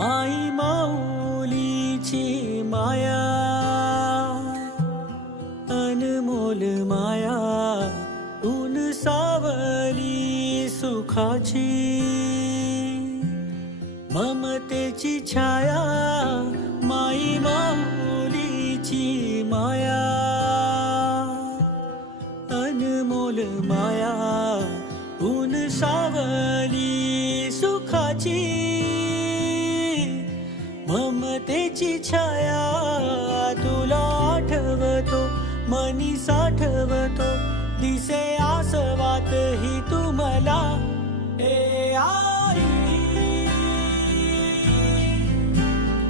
माई माऊलीची माया, अनमोल माया, ऊन सावली सुखाची, ममतेची छाया, माई माऊलीची माया, अनमोल माया, ऊन सावली सुखाची, ममतेची छाया, तुला आठवतो मनी साठवतो, दिसे आसवात ही तुम्हाला, ए आई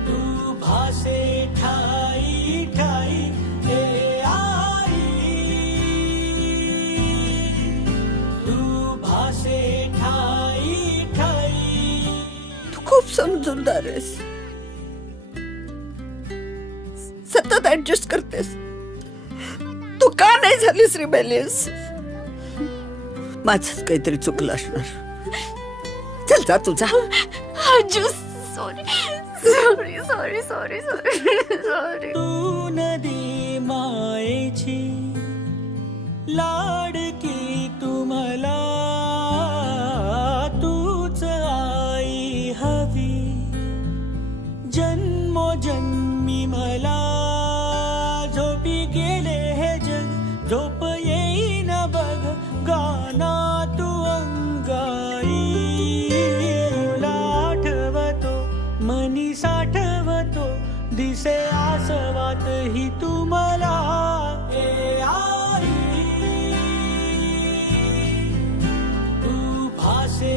तू भासे ठाई ठाई, ए आई तू भासे ठाई ठाई. तू खूप समजूनदार आहेस, सतत ऍडजस्ट करतेस. तू का नाही झालीस रिबेलियस? माझंच काहीतरी चुकलं असणार. चल जा तुझा. आजू sorry sorry sorry sorry sorry sorry. तू नदी मायेची लाडकी तुम्हाला, तूच आई हवी जन्मोजन्मी मला, झोपी गेले हे जग झोप येईन बघ, गाना तू अंगाई, तुला आठवतो मनी साठवतो, दिसे आसवात ही तुम्हाला, ए आई तू भासे